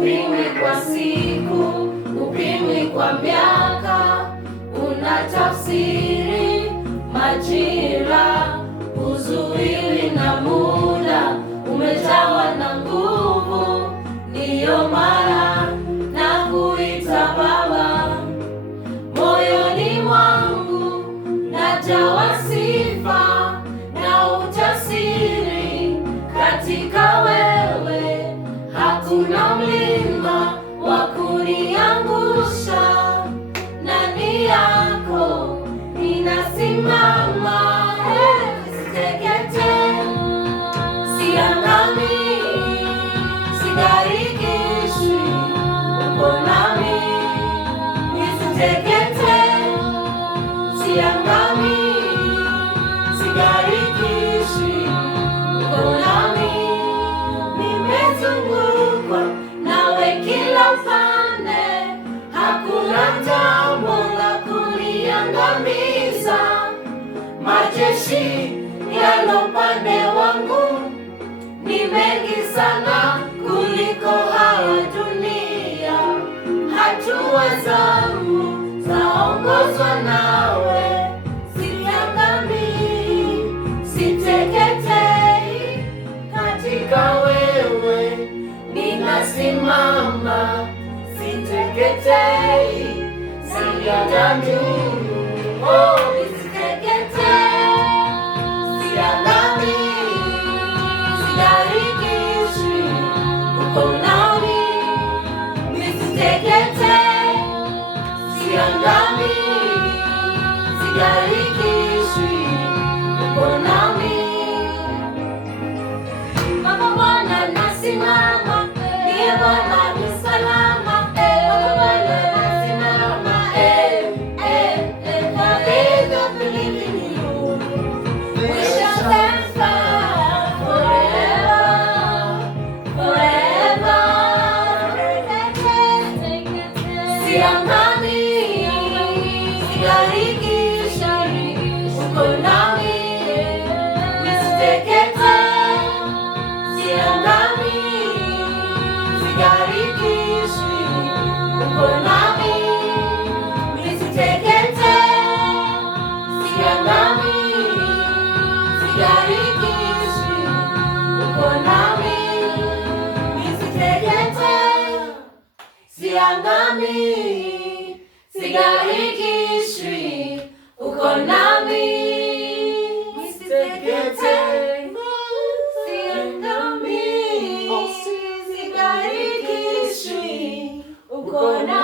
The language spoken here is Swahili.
upimwi kwa siku, upimwi kwa miaka, unatafsiri majira, huzuiwi na muda, umejawa na nguvu, ndiyo maana nakuita Baba. Moyoni mwangu najawa sifa na ujasiri, katika wewe hakuna mlima wa kuniangusha. Ndani yako ninasimama, siteketee, siangamii, sigarikishwi, uko nami. Nisiteketee, siangamii, sigarikishwi, uko nami. Nimezungukwa nawe kila upande, hakuna jambo la kuniangamiza. Majeshi yalo upande wangu ni mengi sana kuliko haya dunia. Hatua zangu zaongozwa nawe, siangamii, siteketei, katika wewe ninasimama. Siteketei, siangamii, siteketei, siangamii, sigarikishwi, uko nami. Nisiteketee, siangamii, sigarikishwi, uko nami. Baba Bwana nasimama, ndiye Bwana ni salama. Baba Bwana nasimama, faith of believing in you. We shall stand firm forever, forever. Siangamii, sigarikishwi, uko nami. Nisiteketee, siangamii, sigarikishwi, uko nami. Nisiteketee, siangamii, sigarikishwi, uko nami. Nisiteketee, siangamii, sigarikishwi, uko nami. Nisiteketee, siangamii, sigarikishwi, uko nami.